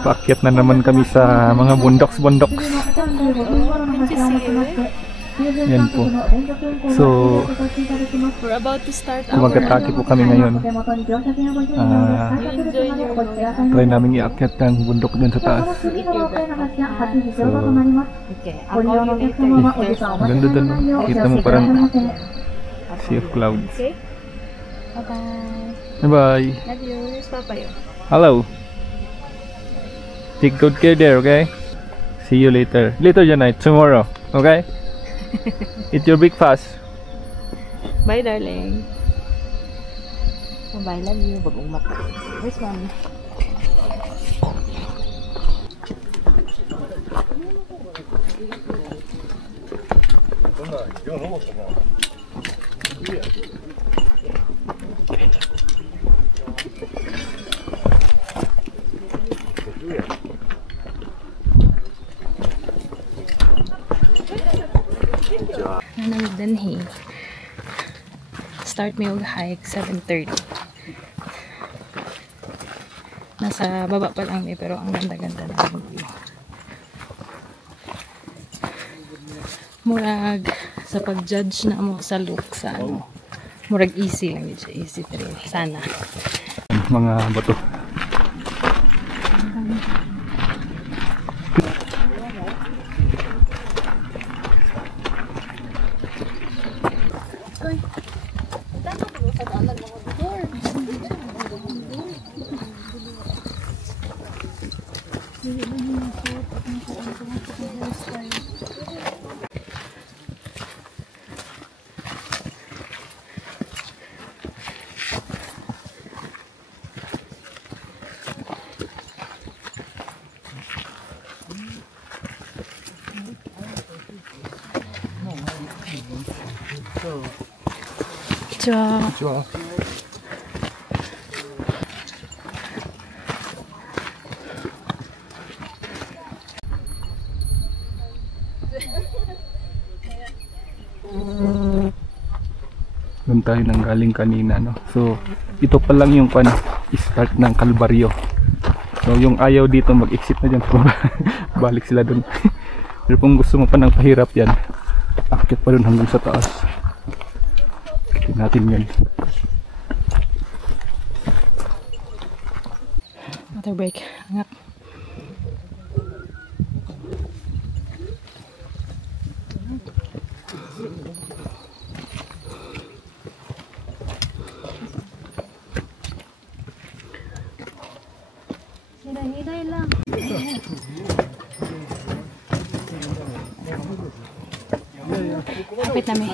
Paakyat na naman kami sa mga bundoks-bundoks. Yan po. So, We're about to start our... Kumagatake po kami ngayon. Try namin iakyat ang bundok dyan sa taas. So, Okay, I'll call you later. maganda doon. Kita mo parang sea of clouds. Okay? Bye-bye. Bye-bye. Love you. Where's Papa yun? Hello. Take good care there, okay? See you later. Later tonight, tomorrow, okay? Eat your breakfast. Bye, darling. Bye, love you. Bagong mata. Where's mommy? Danhi. Start may hike 7:30. Nasa baba pa lang eh, pero ang ganda-ganda na ang view. Murag sa pag-judge na mo sa look sa ano. Murag easy lang yun siya, easy pero sana. Mga bato. Ciao. Doon tayo nang galing kanina, no? So, ito pa lang yung start ng Kalbaryo. So, yung ayaw dito mag-exit na dyan. Balik sila doon. Pero kung gusto mo pa ng pahirap yan, akit pa doon hanggang sa taas. Tingnan natin yan. Water break. Angat. Hiday lang. Kapit namin.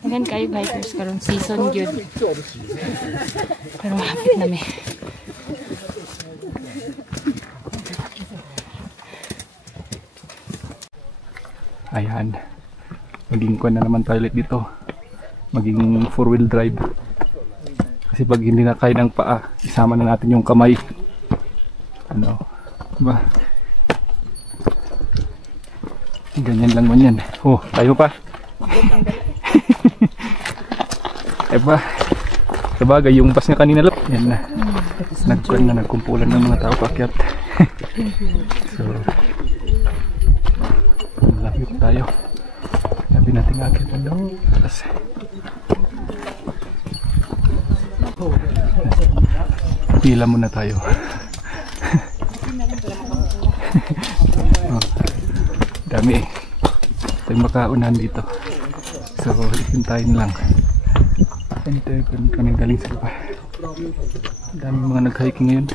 Tagan kayo hikers karon season gyud. Pero hapit namin. Ayan. Maging kuha na naman toilet dito. Maging 4-wheel drive. Kasi pag hindi na kaya ng paa, isama na natin yung kamay. Ano? Diba? Ganyan lang man yan. Oh, tayo pa. Diba? Sabagay, yung bus nga kanina lap. Yan na. Nagkuhan na, nagkumpulan ng mga tao paakyat. So, malapit tayo. Sabi natin akit. Ano? Tapos, pila muna tayo. Oh, dami eh. Tayong makaunahan dito. So, isintayin lang. Ito kami galing sa iba. Dami mga nag-hiking ngayon.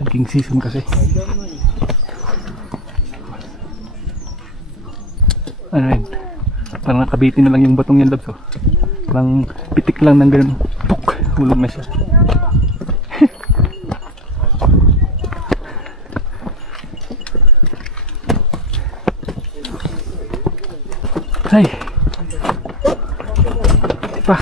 Hiking season kasi. Ano yun? Parang nakabitin na lang yung batong yan, Labs. Oh. Parang pitik lang ng ganun. Puk! Hulog na siya. Ay! Pa!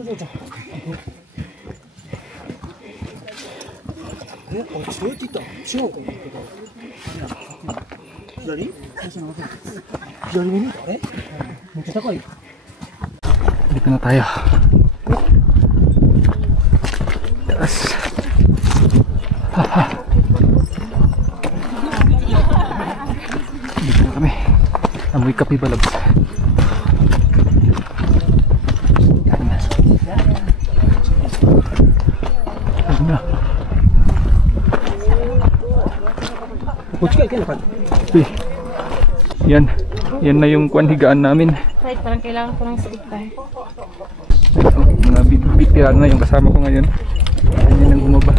Dito na tayo. Taas. Dito na kami. Amoy kape balabs. Uy, yan na yung higaan namin. Right, parang kailangan ko ng sticker. Mga bitiran na yung kasama ko ngayon. Yan ang bumaba.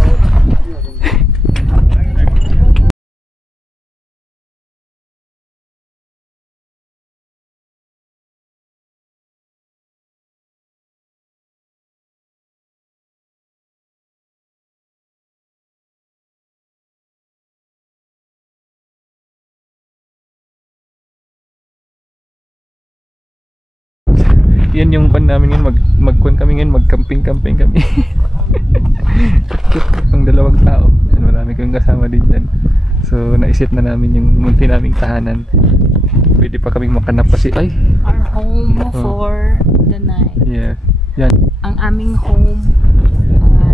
Yan yung pan namin ngayon, magkuhan kami ngayon, magcamping kami. Ang dalawang tao, yan, marami kang kasama din dyan. So naisip na namin yung munti naming tahanan. Pwede pa kaming makanap kasi Our home for the night. Yeah, yan. Ang aming home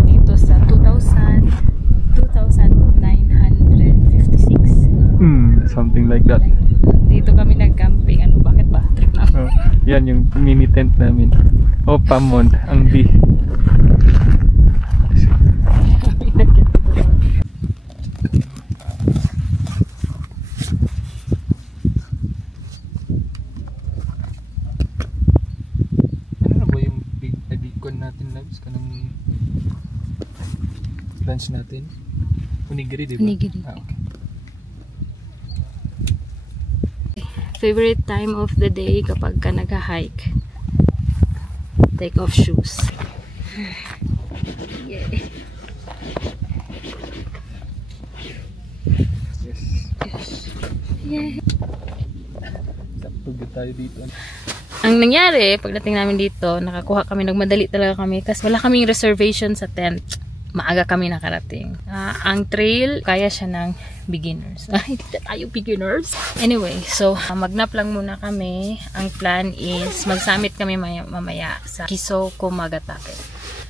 dito sa 2,956. Something like that. Dito kami nag-camping. Ano, bakit ba? Trip na. Yan yung mini tent namin. Pamon, ang B. Ano na ba yung big adikon natin, Labs? Kanang lunch natin? Onigiri, diba? Onigiri. Okay. Favorite time of the day kapag ka nag-hike. Take off shoes. Yeah. Yes. Yeah. Sapag tayo dito. Ang nangyari, pagdating namin dito, nakakuha kami, nagmadali talaga kami kasi wala kaming reservation sa tent. Maaga kami nakarating. Ang trail, kaya siya ng beginners. Hindi na tayo beginners. Anyway, so magnap lang muna kami. Ang plan is mag-summit kami mamaya sa Kiso Kumagatake.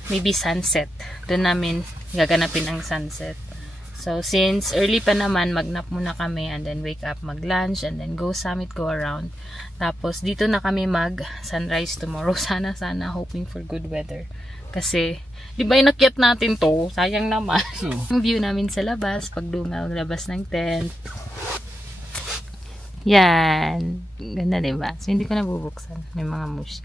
Maybe sunset. Doon namin gaganapin ang sunset. So since early pa naman, magnap muna kami and then wake up, mag-lunch and then go summit, go around. Tapos dito na kami mag-sunrise tomorrow. Sana hoping for good weather. Kasi, di ba inakyat natin to? Sayang naman. Ang view namin sa labas, pagdungaw, labas ng tent. Yan. Ganda, di ba? So, hindi ko nabubuksan. May mga mushi.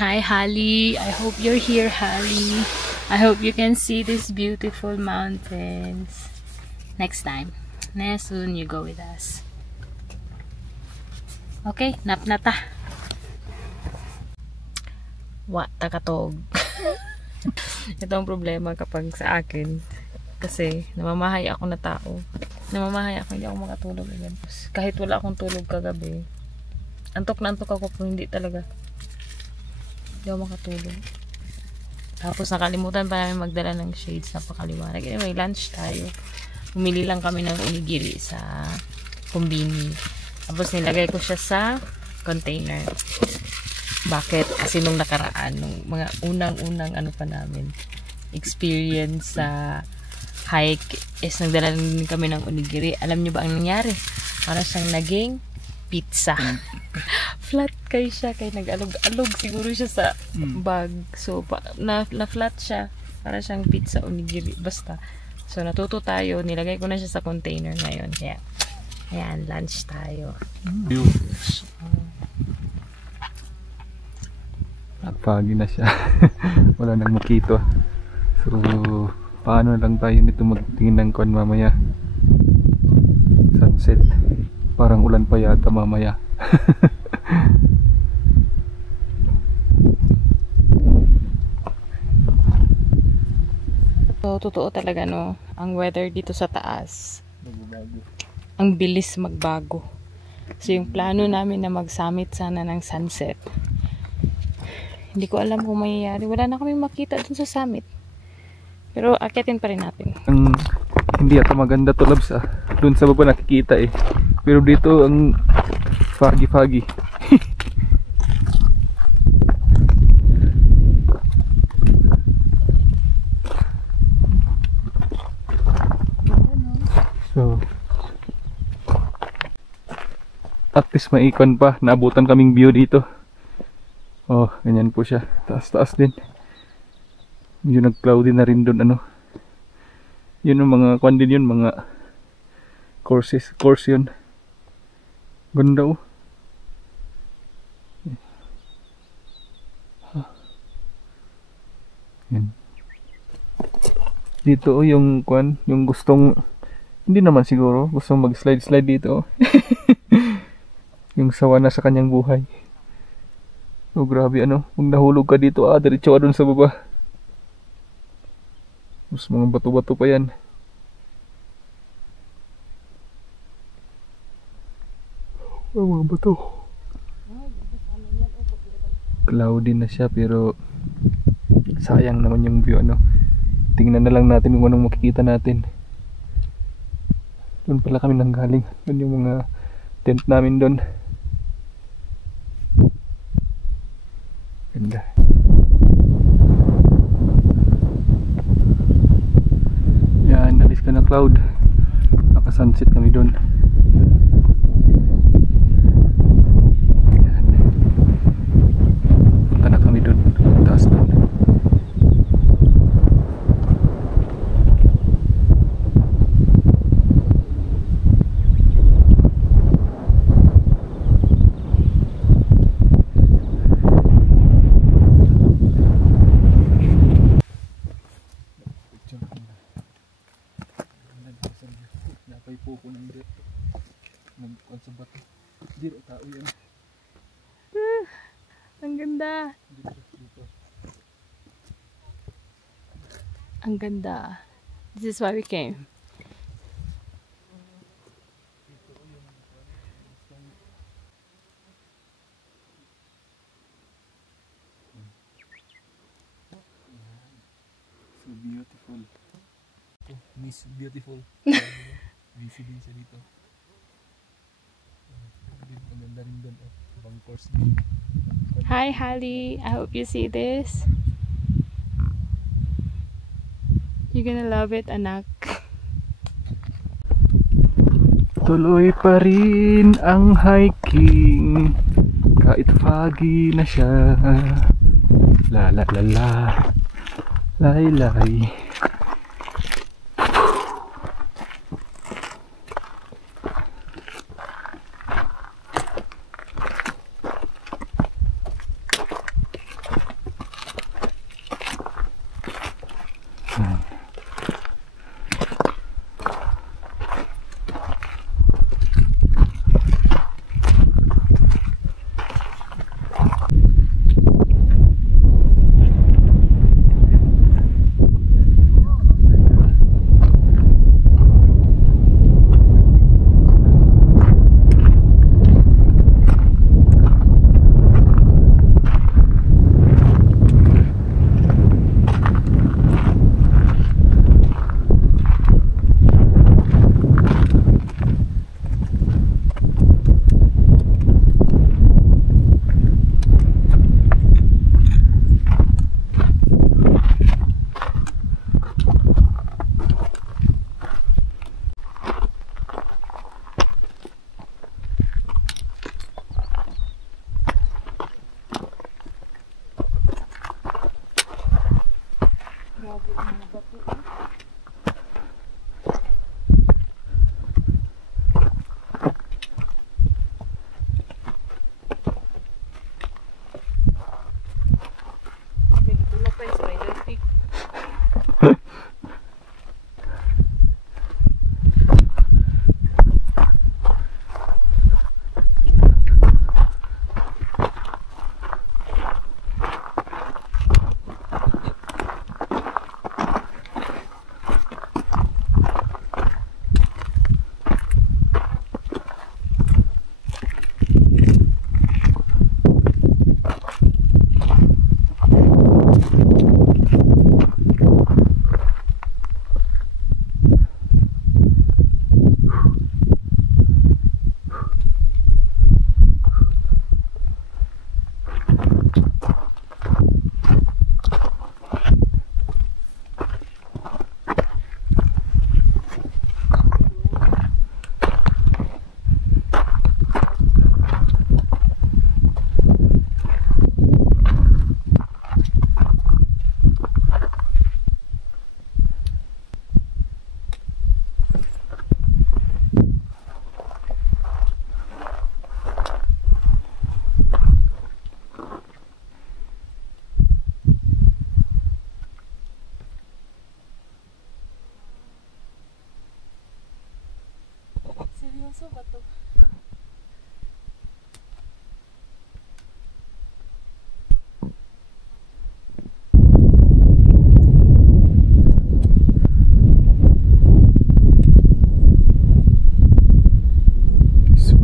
Hi, Holly. I hope you're here, Holly. I hope you can see these beautiful mountains. Next time. Soon you go with us. Okay, nap na ta. Takatog. Ito ang problema kapag sa akin. Kasi namamahay ako na tao. Namamahay ako, hindi ako makatulog agad. Kahit wala akong tulog kagabi. Antok na antok ako pero hindi talaga. Hindi ako makatulog. Tapos nakalimutan pa namin magdala ng shades. Napakaliwanag. Anyway, lunch tayo. Bumili lang kami ng onigiri sa Kombini. Tapos nilagay ko siya sa container. Bakit? Kasi nung nakaraan, nung mga unang ano pa namin, experience sa hike is nagdala din kami ng onigiri. Alam nyo ba ang nangyari? Para siyang naging pizza. Flat kayo siya, kaya nag-alog siguro siya sa bag. So, na-flat siya. Para siyang pizza onigiri. Basta. So, natuto tayo. Nilagay ko na siya sa container ngayon. Kaya, ayan, lunch tayo. Pagi na siya. Wala nang mosquito. So paano lang tayo nito magtingin ng kwan mamaya? Sunset. Parang ulan pa yata mamaya. So totoo talaga no, ang weather dito sa taas ang bilis magbago. So yung plano namin na mag-summit sana ng sunset, Hindi ko alam kung mangyayari. Wala na kami makita dun sa summit. Pero akyatin pa rin natin. Ang hindi ata maganda to labs doon sa baba nakikita eh. Pero dito ang foggy. So at least maikon pa, naabutan kaming view dito. Oh, ganyan po siya. Taas din. Medyo nag-cloudy na rin doon ano. Yun yung mga kwan din yun, mga course yun. Ganda oh. Yan. Dito oh yung kwan, yung gustong, hindi naman siguro, gustong mag-slide dito oh. Yung sawa na sa kanyang buhay. Oh grabe ano, kung nahulog ka dito diretso ka dun sa baba. Mas mga bato-bato pa yan. Oh, mga bato. Cloudy na siya pero sayang naman yung view ano. Tingnan na lang natin kung anong makikita natin. Doon pala kami nanggaling. Doon yung mga tent namin doon. Ganda. Yan, alis ka na cloud. Naka-sunset kami doon. Yan. Punta na kami doon. Taas doon. Napay po ko ng dito. Nagkuhan sa bato. Dito, tao yan. Ang ganda. Dito. Ang ganda. This is why we came. So beautiful. Oh, Miss Beautiful. Busy din siya dito. Ang ganda rin doon. Ibang course din. Hi, Hallie. I hope you see this. You're gonna love it, anak. Tuloy pa rin ang hiking kahit foggy na siya. La la la la. Lay lay.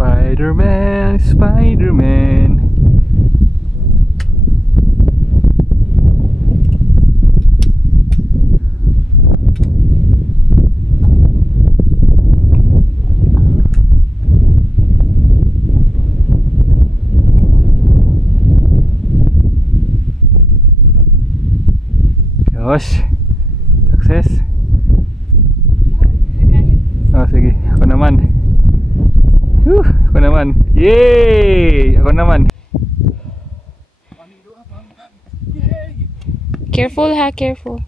Spider-Man, Spider-Man. Yosh, success. Oh, sige, ako naman. Ako naman. Yay! Ako naman. Careful ha, careful.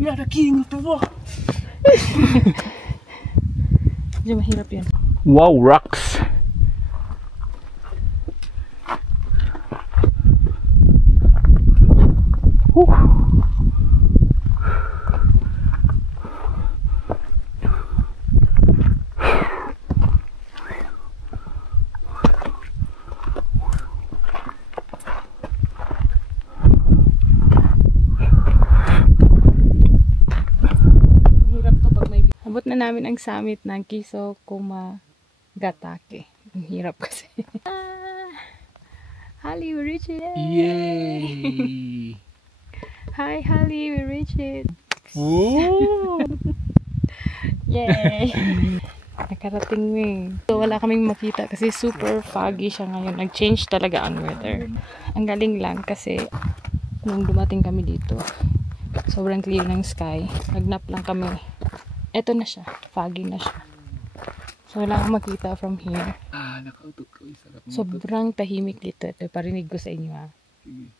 You're the king of the world. Medyo mahirap yun. Wow, rocks. Abot na namin ang summit ng Kiso Kumagatake. Ang hirap kasi. Holly, we reached it! Yay! Hi, Holly, we reached it! Woo! Yay! Nakarating eh. So, wala kaming makita kasi super foggy siya ngayon. Nag-change talaga ang weather. Ang galing lang kasi nung dumating kami dito, sobrang clear ng sky. Nagnap lang kami. Eto na siya. Foggy na siya. So, wala akong makita from here. Nakautot ko. Sarap mo. Sobrang tahimik dito. Ito, parinig ko sa inyo ha. Sige.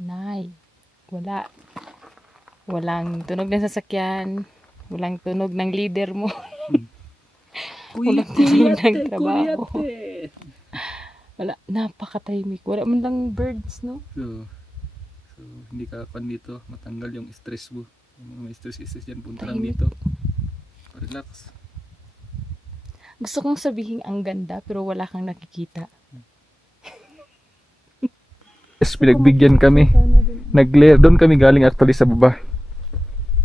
Nay. Wala. Walang tunog ng sasakyan. Walang tunog ng leader mo. Walang tunog ng trabaho. Wala. Napaka-tahimik. Wala man lang birds, no? So hindi ka pan dito matanggal yung stress mo. Yung mga stress dyan, punta lang dito. Relax. Gusto kong sabihin ang ganda pero wala kang nakikita. Yes, pinagbigyan kami. Nag-layer doon kami galing actually sa baba.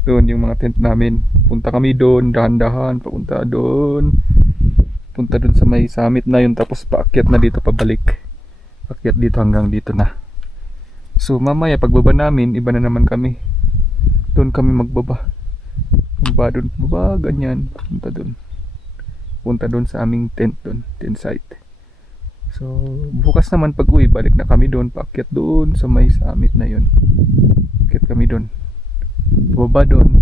Doon yung mga tent namin. Punta kami doon, dahan-dahan, papunta doon. Punta doon sa may summit na yun, tapos paakyat na dito pabalik. Paakyat dito hanggang dito na. So mamaya pagbaba namin, iba na naman kami. Doon kami magbaba. Baba doon, baba, ganyan. Punta doon. Punta doon sa aming tent doon, tent site. So bukas naman pag uwi, balik na kami doon, paakyat doon sa may summit na yun. Paakyat kami doon. Baba doon.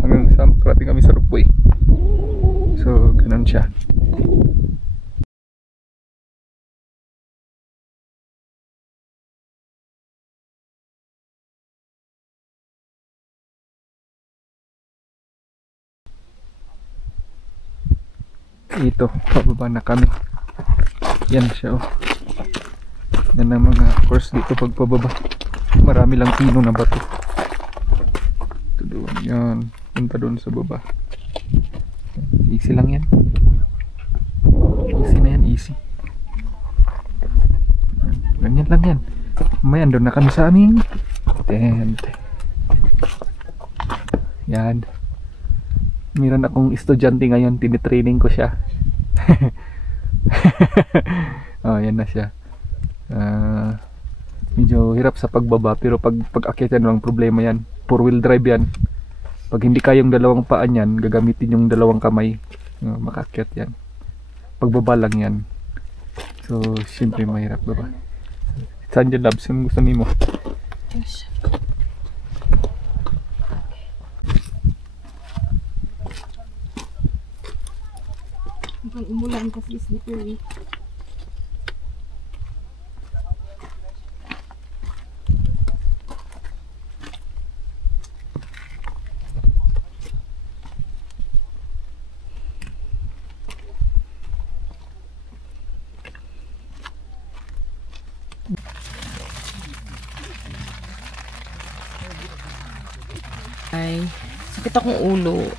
Hanggang sa karating kami sa Rupoy. So ganun siya. Ito, pababa na kami. Yan siya, oh. Yan ang mga course dito pag pababa. Marami lang pino na bato. Ito doon, yan. Punta doon sa baba. Easy lang yan. Easy na yan, easy. Ganyan lang yan. May andun na kami sa aming tent. Yan. Meron akong estudyante ngayon, tinitraining ko siya. Oh, yan na siya. Medyo hirap sa pagbaba, pero pag akyat yan, walang problema yan. 4-wheel drive yan. Pag hindi kayong dalawang paan yan, gagamitin yung dalawang kamay. Makakyat yan. Pagbaba lang yan. So, siyempre mahirap baba. Saan dyan, Labs? Yung gusto mo? Yes. Hanggang umulan kasi slippery. Ay, sakit akong ulo.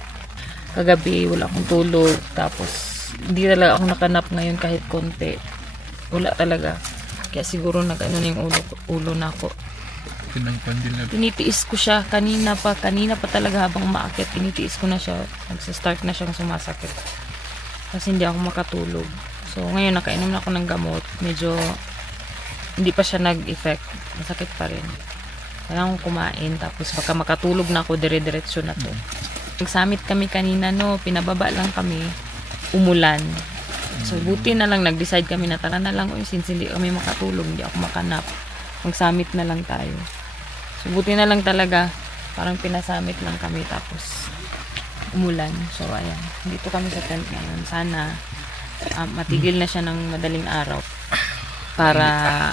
Kagabi wala akong tulog, tapos hindi talaga ako nakanap ngayon kahit konti. Wala talaga. Kaya siguro nag-ano na yung ulo na ako. Tinitiis ko siya kanina pa talaga habang umaakyat. Tinitiis ko na siya. Nagsa-start na siyang sumasakit. Kasi hindi ako makatulog. So ngayon nakainom na ako ng gamot. Medyo hindi pa siya nag-effect. Masakit pa rin. Kailangan ko kumain. Tapos baka makatulog na ako. Dire-diretso na to. Nag-summit kami kanina, no. Pinababa lang kami. Umulan. So buti na lang nag-decide kami na tara na lang. Since hindi kami makatulog, hindi ako makanap. Mag-summit na lang tayo. So buti na lang talaga. Parang pinasummit lang kami. Tapos umulan. So ayan. Dito kami sa tent ngayon. Sana matigil na siya ng madaling araw. Para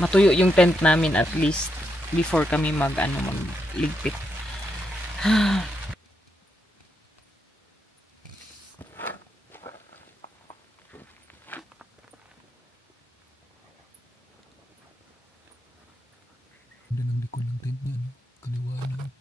matuyo yung tent namin at least before kami magligpit. Ganda ng likod ng tent niya, no? Kaliwanag.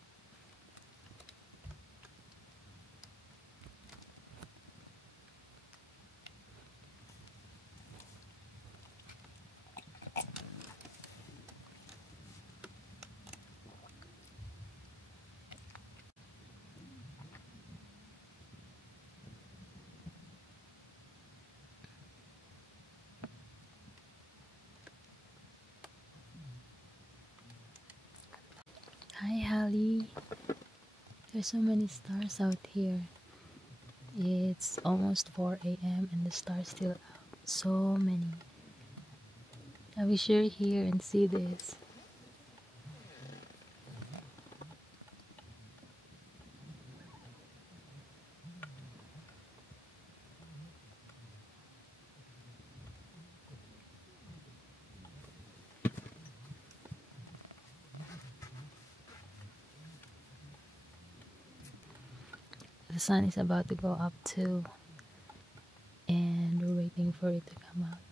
Hi Hallie, there's so many stars out here. It's almost 4 a.m. and the stars still out. So many. I wish you're here and see this. The sun is about to go up too, and we're waiting for it to come out.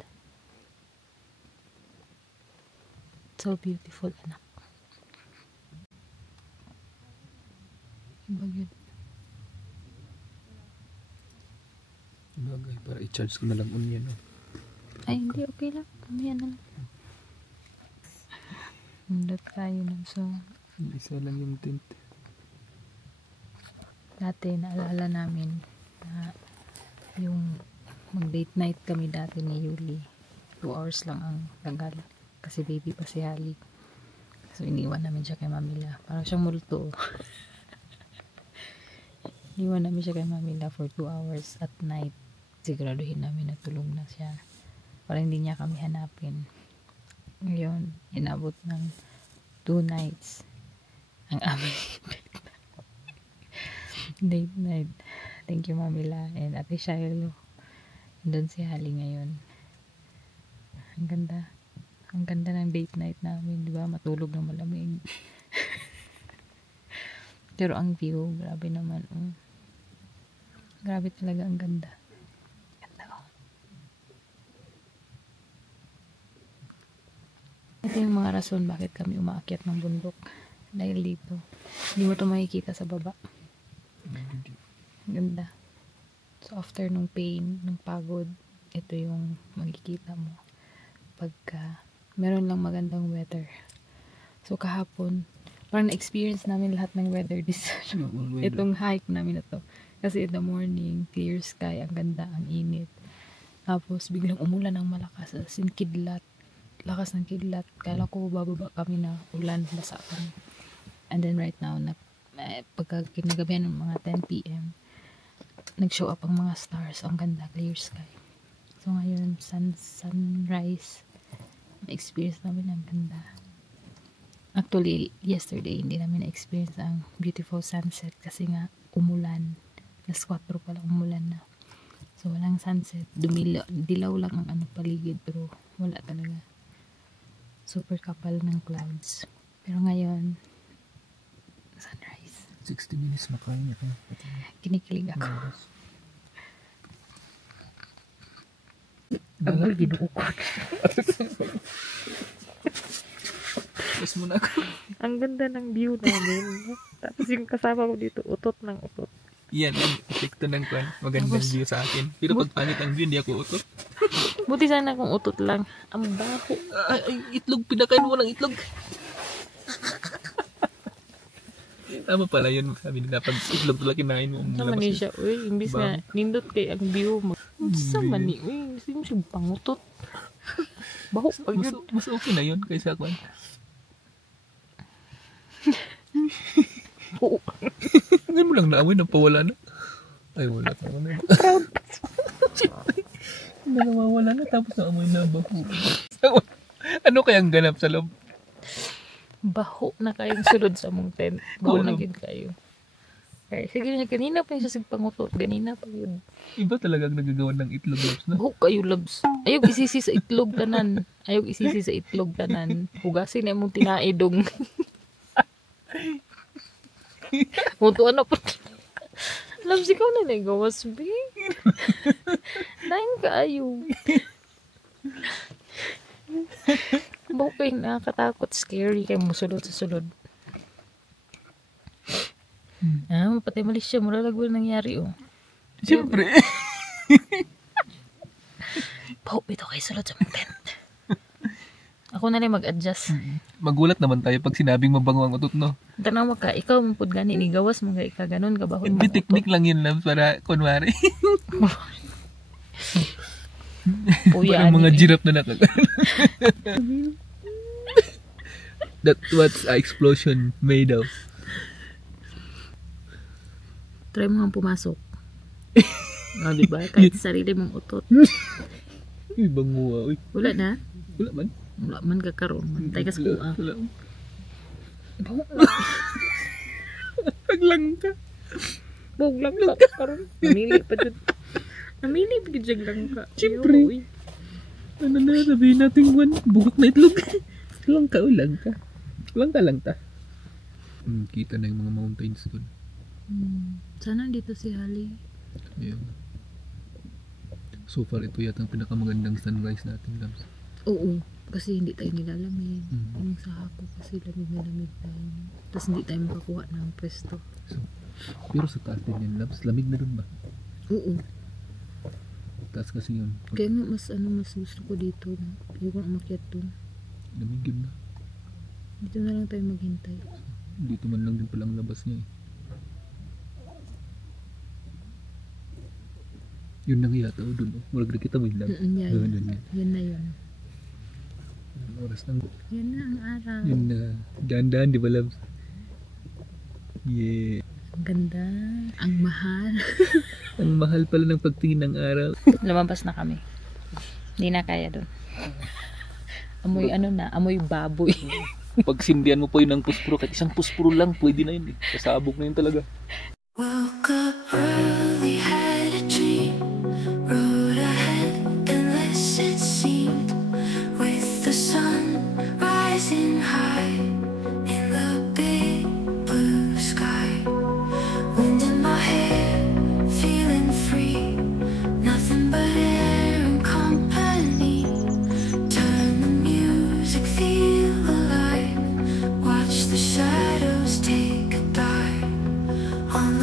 So beautiful, anak. Yung bagyo. Bagay, para i-charge ko na lang unya, no? Ay, hindi, okay lang. Mamaya na lang. Nandot tayo ng song. Isa lang yung tent. Dati, naalala namin na yung mag-date night kami dati ni Yuli. 2 hours lang ang tagal. Kasi baby pa si Hallie. So, iniwan namin siya kay Mamila. Parang siyang multo. Iniwan namin siya kay Mamila for 2 hours at night. Siguraduhin namin na tulog na siya. Para hindi niya kami hanapin. Ngayon, inabot ng 2 nights ang aming date night. Thank you, Mamila and Ate Shiloh. Doon si Hallie ngayon. Ang ganda. Ang ganda ng date night namin, di ba? Matulog ng malamig. Pero ang view, grabe naman. Grabe talaga, ang ganda. Ganda, oh. Ito yung mga rason bakit kami umaakyat ng bundok. Dahil dito, hindi mo ito makikita sa baba. Ganda. So after nung pain, nung pagod, ito yung makikita mo pagka meron lang magandang weather. So kahapon, parang na-experience namin lahat ng weather this itong hike namin na to. Kasi in the morning, clear sky, ang ganda, ang init. Tapos biglang umulan ng malakas, as in kidlat. Lakas ng kidlat. Kala ko bababa kami na ulan, basa kami. And then right now, pagka kinagabihan ng mga 10 p.m., nag-show up ang mga stars. Ang ganda, clear sky. So ngayon, sunrise. Na-experience namin ang ganda. Actually, yesterday, hindi namin na-experience ang beautiful sunset kasi nga umulan. Alas 4 pa lang umulan na. So walang sunset. Dilaw lang ang paligid, pero wala talaga. Super kapal ng clouds. Pero ngayon, sunrise. 60 minutes na kaya niya. Kinikilig ako. Ang ginukot. Tapos muna ako. Ang ganda ng view namin. Tapos yung kasama ko dito, utot ng utot. Yan ang epekto ng kwan. Magandang view sa akin. Pero pag pangit ang view, hindi ako utot. Buti sana kung utot lang. Ang baho. Ay, itlog. Pinakain mo ng itlog. Tama pala yun. Sabi nila, pag itlog talaga kinain mo. Sa mani siya, uy, imbis nga, nindot kay ang view mo. Sa mani, uy, hindi mo siya pangutot. Baho pa yun. Mas okay na yun kaysa kwan. Oo. Ngayon mo lang naamoy, napawala na. Ay, wala pa na. Proud. Nawawala na tapos naamoy na baho. Ano kayang ganap sa loob? Baho na kayong sulod sa mong tent. Baho na Tulog. gid kayo. Kaya sige niya, kanina pa yung sasig pangutot. Ganina pa yun. Iba talagang nagagawa ng itlog labs na. Baho kayo, loves. Ayog isisi sa itlog tanan. Ayog isisi sa itlog tanan. Hugasin na mong tinaidong. Muto ano pa. Loves, ikaw na nagawas, be. Daing kaayo. Baho kayo nakakatakot. Scary kayo musulod sa sulod. Patay malis siya. Mura lang wala nangyari, oh. Siyempre. Baho, ito kayo sulod sa mong tent. Ako na lang mag-adjust. Magulat naman tayo pag sinabing mabango ang utot, no? Tanaw ka, ikaw mapud gani ni gawas mga ika ganon ka bahon Hindi, technique lang yun, labs, para kunwari. Puya Parang mga giraffe na nakaganon. That's what explosion made of. Try mo nga pumasok. Oh, di ba? Kahit sarili mong utot. Uy, bango. Uy, Wala na. wala man. Wala man ka karon. Mantay ka sa kuha. Wala. Baho. Paglang ka. Bog lang ka karon. Namili pa dyan. Namili pa dyan lang ka. Siyempre. Uy. Ano na, sabihin natin, bugok na itlog. Lang ka, ulang ka. Lang ta. Kita na yung mga mountains doon. Sana dito si Hali. Ayan. So far, ito yata ang pinakamagandang sunrise natin, Labs. Oo. Kasi hindi tayo nilalamig. Mm. Yung sa hako kasi lamig na lamig tayo. Tapos hindi tayo makakuha ng pwesto. So, pero sa taas din yan, Labs. Lamig na doon ba? Oo. Taas kasi yun. Kaya nga mas gusto ko dito. Ayoko na umakyat doon. Lamig yun na. Dito na lang tayo maghintay. Dito man lang din palang labas niya eh. Yun na nga yata o doon. Walang nakita mo yung Labs. Yeah, Doon, yeah. doon yan. Yan na yun. Anong oras ng... Yan na ang araw. Yun na. Daan-daan, di ba, Labs? Yeah. Ang ganda. Ang mahal. Ang mahal pala ng pagtingin ng araw. Lumabas na kami. Hindi na kaya doon. Amoy ano na, amoy baboy. Pag sindihan mo po yun ng puspuro, kahit isang puspuro lang, pwede na yun eh. Kasabog na yun talaga. Woke up early, had a dream. Road ahead, endless it seemed. With the sun rising high in the big blue sky. Wind in my hair, feeling free. Nothing but air and company. Turn the music, feel alive. Watch the shadows take a dive on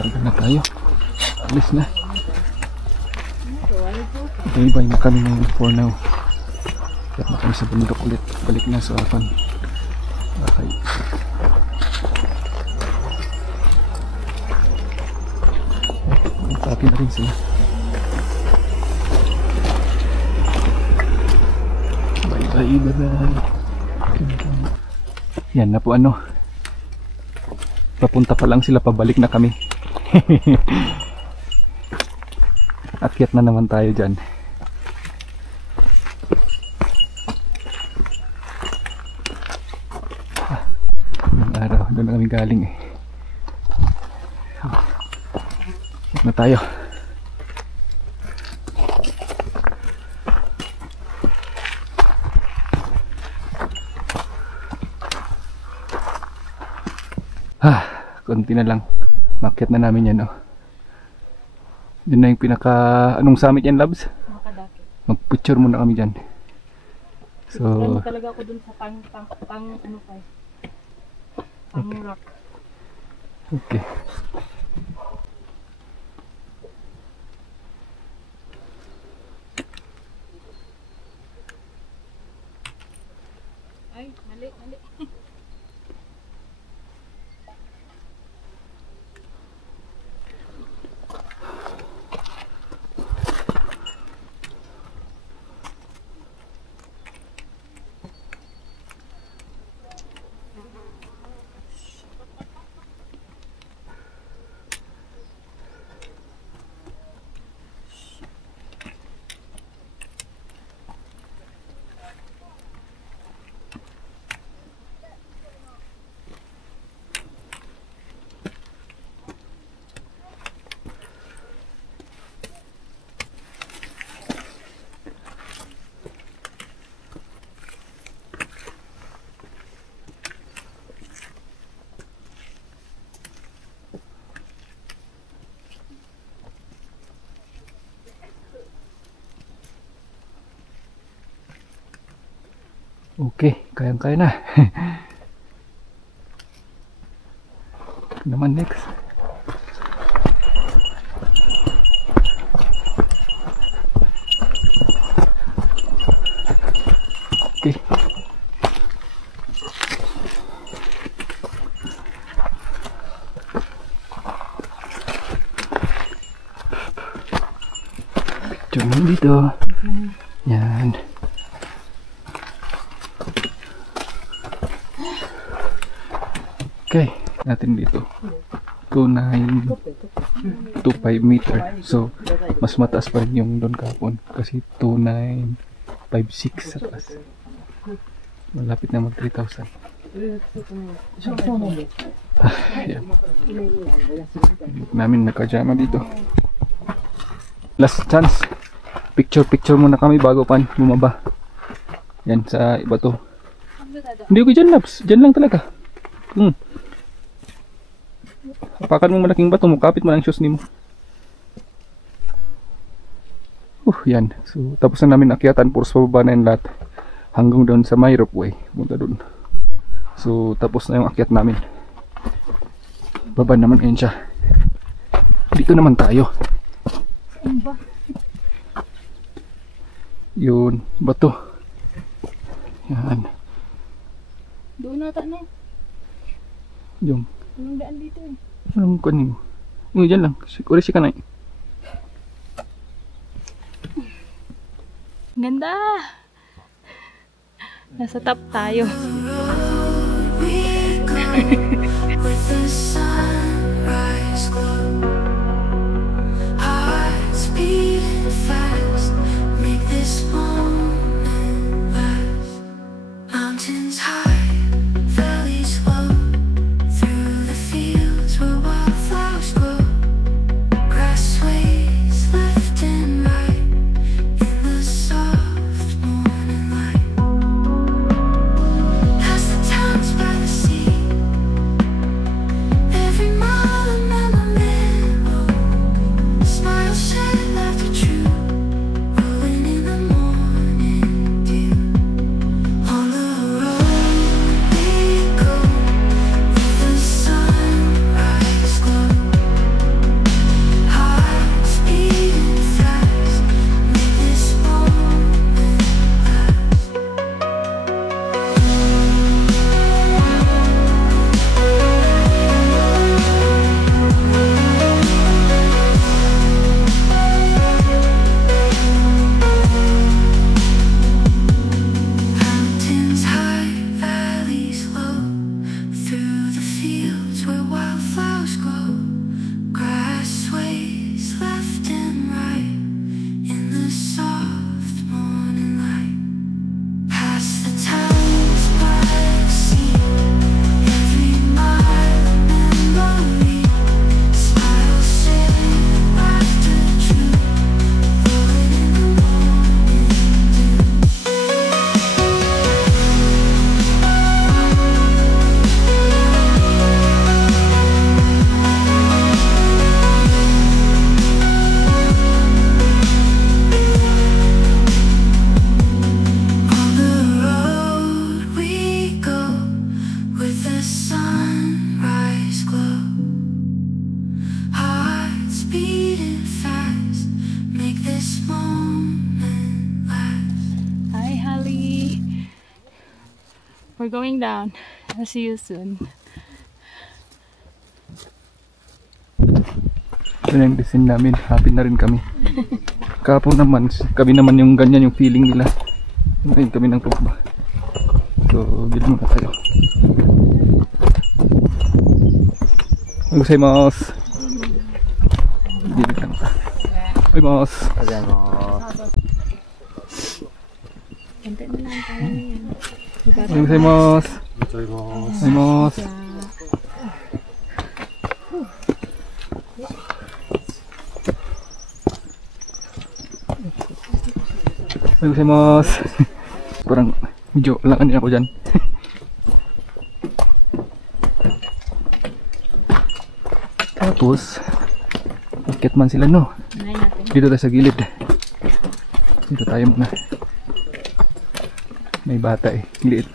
Larga na tayo. Alis na. Bye-bye na kami ngayon for now. Kaya na kami sa bundok ulit. Balik na sa apan. Okay. Magpapin na rin sila. Bye-bye. Yan na po ano. Papunta pa lang sila, pabalik na kami. Akyat na naman tayo dyan. Yung araw, doon na kami galing eh. Akyat na tayo. Konti na lang. Makyat na namin yan, oh. Yun na yung pinaka... Anong summit yan, Labs? Makadaki. Mag-picture muna kami dyan. So... Ano talaga ako dun sa pang ano pa eh. Pang rock. Okay. Ay, mali. Okay, kayang-kaya na. Naman next. Okay. Picture mo dito. Yan. Okay, natin dito 2925 meter. So, mas mataas pa rin yung doon kahapon kasi 2956 sa taas. Malapit na mag 3,000. Yeah. Namin nakajama dito. Last chance. Picture muna kami bago pa bumaba. Yan sa iba to. Hindi ko dyan, Labs. Dyan lang talaga. Apakan mo malaking bato mo, kapit mo lang shoes ni mo. Yan. So, tapos na namin akyatan, puros pababa na yung lahat. Hanggang doon sa may ropeway. Punta doon. So, tapos na yung akyat namin. Baba naman ayun siya. Dito naman tayo. Yun, bato. Yan. Doon nata na. Yung. Anong daan dito eh? Anong kanin mo? Yung dyan lang. Uri si kanay. Ganda! Nasa top tayo. With the sunrise glow, hearts beating fast, make this moment last. Mountains high, valleys low, through the fields where wildflowers grow. Grass sways left and right in the soft morning light. Past the towns by the sea, We're going down. I'll see you soon. Ito na yung design namin. Happy na rin kami. Kahapon naman, kami naman yung ganyan yung feeling nila. Ngayon kami ng pagba. So, gilid muna tayo. Gozaimasu. Gilid lang pa. Gozaimasu. Gozaimasu. Gozaimasu. Gozaimasu. Parang medyo langan din ako dyan. Tapos akit man sila, no? Dito tayo sa gilid. Dito tayo muna. May bata eh, liit.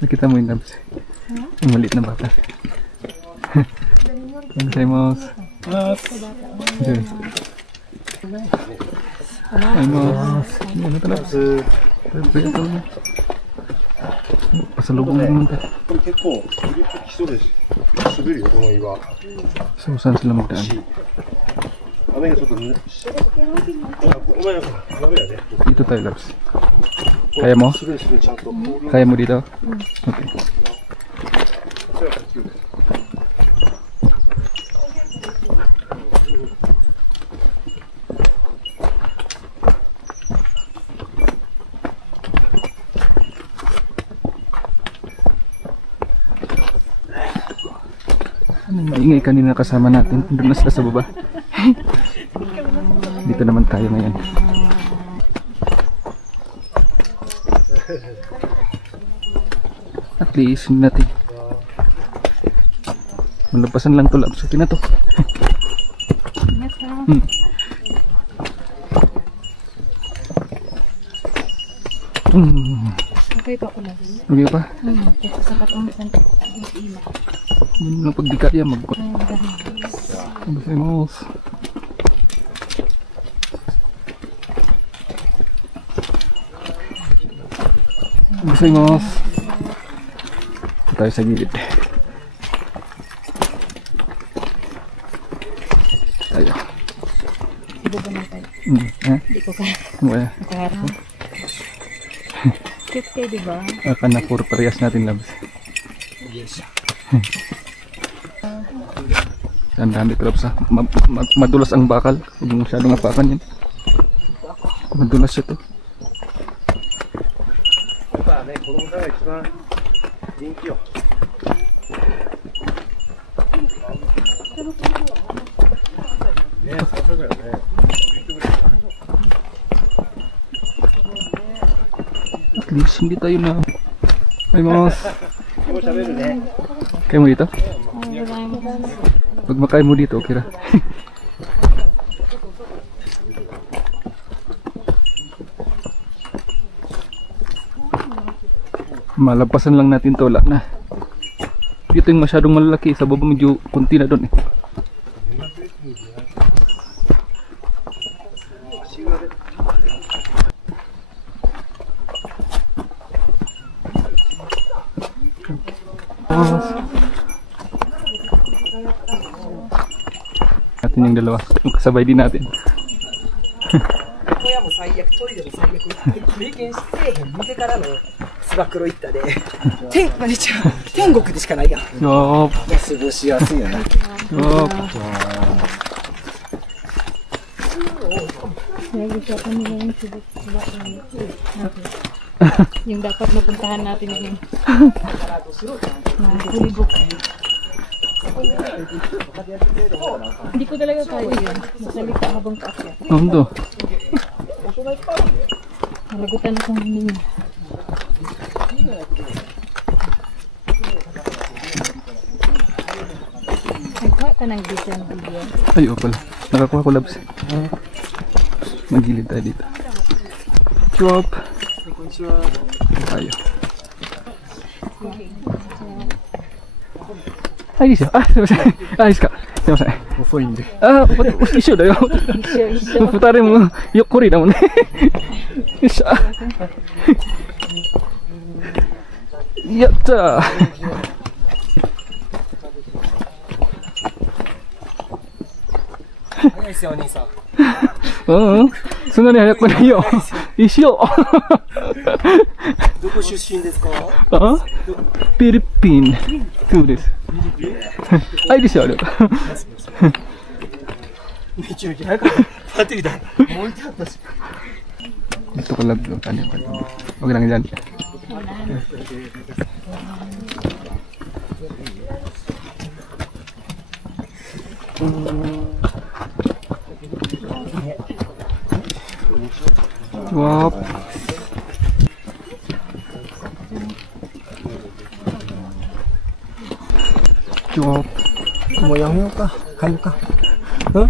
Nakita mo yung labs. Yung maliit na bata. Gozaimasu. Okay. Ano talaga? Pasalubong naman tayo. So, saan sila magdaan? Dito tayo, Labs. Kaya mo? Kaya mo dito? Okay. Ingay kanina kasama natin. Doon na sila sa baba. Dito naman tayo ngayon. At least natin. Malapasan lang to, Labs. Okay na to. Okay pa ko na. Okay pa? Sa katong ila. Yun lang pag di kaya mag-cut. Gozaimasu. Gozaimasu. Tayo sa gilid. Tayo. Ibaba na tayo. Hindi ko kaya. Kaya. Kaya. Cute kayo, diba? Akan na puro parehas natin, Labs. Tandaan dito, Labs, ha? Madulas ang bakal. Huwag mo masyadong apakan yan. Madulas siya to. At least hindi tayo na. Ay, Mas. Kaya mo dito? Pag makaya mo dito, okay ra. Malapasan lang natin to, wala na. Dito yung masyadong malalaki, sa baba medyo kunti na doon eh. Natin yung dalawa, yung kasabay din natin. 親も最悪、トイレも最悪、経験してへん、見てからのつば九郎行ったで、天国でしかないやん。Yup. 過ごしやすいよね。 Yup. Yung dapat mapuntahan natin yung hulibok. Hindi ko talaga kaya yun. Masalita habang kaakyat. Ano to? Malagutan akong hininga. Nagkuha ka ng video. Ay, oh pala. Nakakuha ko, Labs. Magilid tayo dito. Yup. Tayo. Ay, siya. Ah, ayos ka.遅いんで。あ、一緒だよ。二人もゆっくりだもんね。Isa. Yatta.そんなに早くないよ。一緒。どこ出身ですか？あ？フィリピン。そうです。あ、いいですよ、あれ。めちゃめちゃ早かった。パッてきた。置いてあったし。Ito ko lang yung kanya. Huwag lang dyan. Wow. Wow. もうやめようか。帰るか。Wow.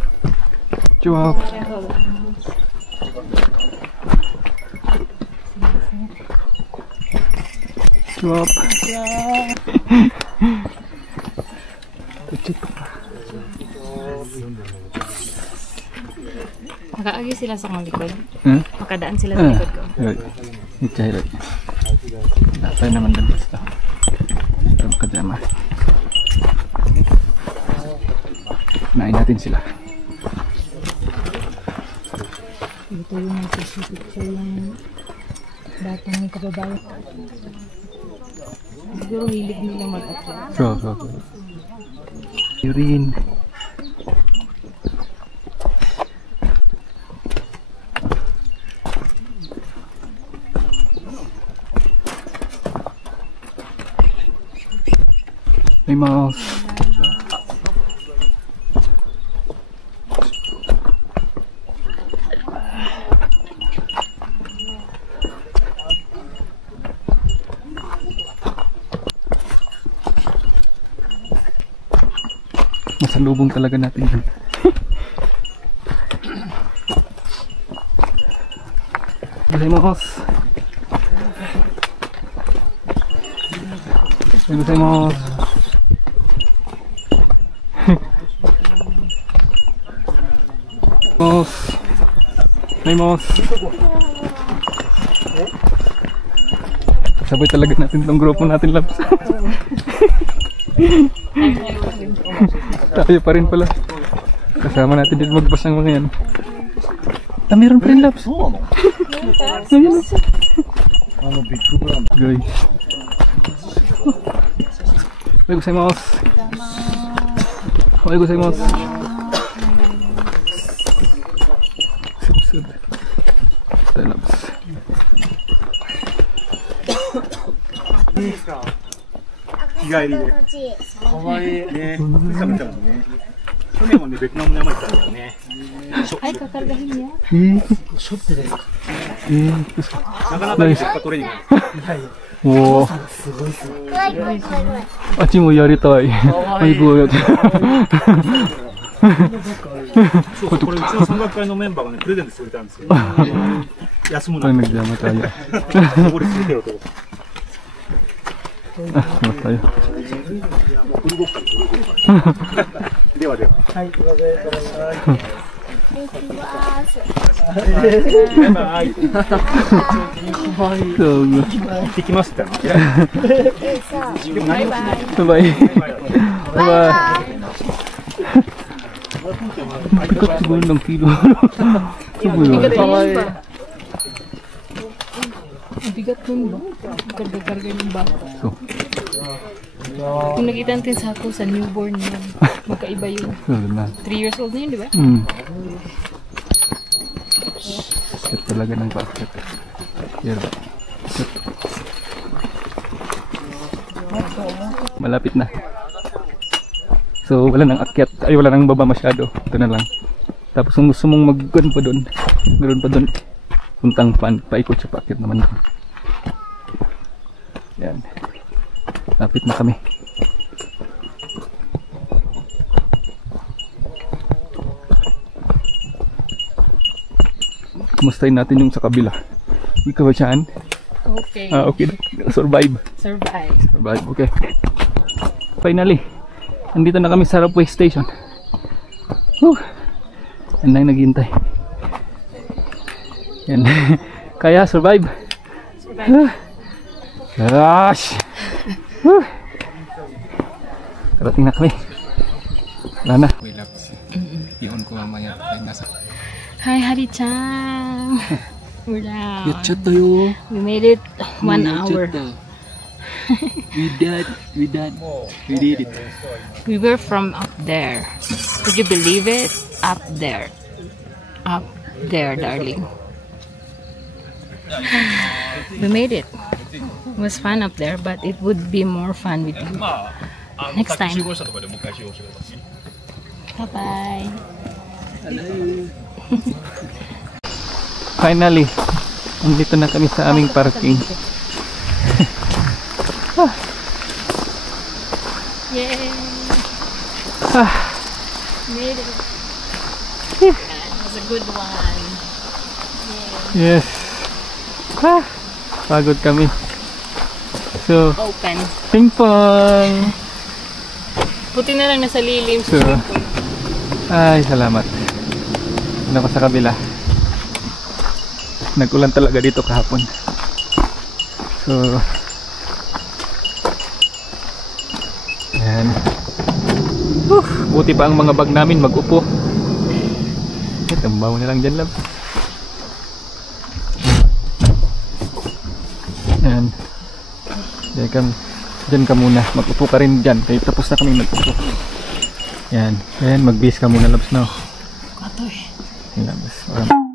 Wow. Makaagi sila sa kong likod. Hmm? Makadaan sila sa likod ko. Hirot. Tayo naman din basta. Ito makajama. Nain natin sila. Ito yung nagpicture yung batang may kababayan. Siguro hilig nila mag-apply. So. Urine. May mouse. Masalubong talaga natin yun. Gozaimasu. Gozaimasu. Sabay talaga natin itong grupo natin, Labs. Tayo pa rin pala. Kasama natin din magbas ng mga yan. Ah, meron pa rin, Labs. Ngayon. Guys. Ohayo gozaimasu. Ohayo gozaimasu. Tayo, Labs. 日帰りで。かわいいね。富士山見たもんね。去年もね、ベトナムの山行ったんだよね。Ay, kakargahin niya. ショットですか。なかなかいい出荷トレーニング。おお。すごいっすね。あっちもやりたい。はい、こうやって。そう、これうちの山岳会のメンバーがね、プレゼントしてくれたんですよ。休むな Ay, んて。 nagdama tayo. 登り続けろと。 Ah, sama tayo. ではでは。はい、すいません。バイバイ。So, 行ってきました。 bye-bye. Bye-bye. Bigat siguro ng kilo. Siguro yun. Bigat nun ba? Karga-karga yung bata. So, Kung nakita natin sa ako sa newborn niya, magkaiba yun. so na. 3 years old na yun, di ba? Set talaga ng basket. Here. Set. Malapit na. So, wala nang akyat. Ay, wala nang baba masyado. Ito na lang. Tapos kung gusto mong mag-gun pa doon, meron pa doon. Puntang paikot sa paakyat naman. Yan. Lapit na kami. Kumustahin natin yung sa kabila. Ikaw ba siyan? Okay. Ah, okay na. Survive. Survive. Survive, okay. Finally, andito na kami sa Rapway Station. Yan na yung naghihintay. Yan. Kaya, survive. Gosh! Karating na kami. Wala na. We love you. Iyon ko mamaya. Hi, Hari-chan. We're down. Yachattayo. We made it 1 hour. We did it. We were from up there. Could you believe it? Up there. Up there, darling. We made it. It was fun up there, but it would be more fun with you. Next time. Bye-bye. Finally, nandito na kami sa aming parking. Yay! Made it. It was a good one. Yes. Pagod kami. So, Open. ping pong. Puti na lang nasa lilim. So, ay, salamat. Ano ko sa kabila. Nag-ulan talaga dito kahapon. So, yan. Buti pa ang mga bag namin mag-upo. Tambaw na lang dyan, love. Yan. Dyan ka muna. Mag-upo ka rin dyan. Kaya tapos na kami mag-upo. Yan. Yan, mag-base ka muna, loves, no? Katoy. Yan, loves.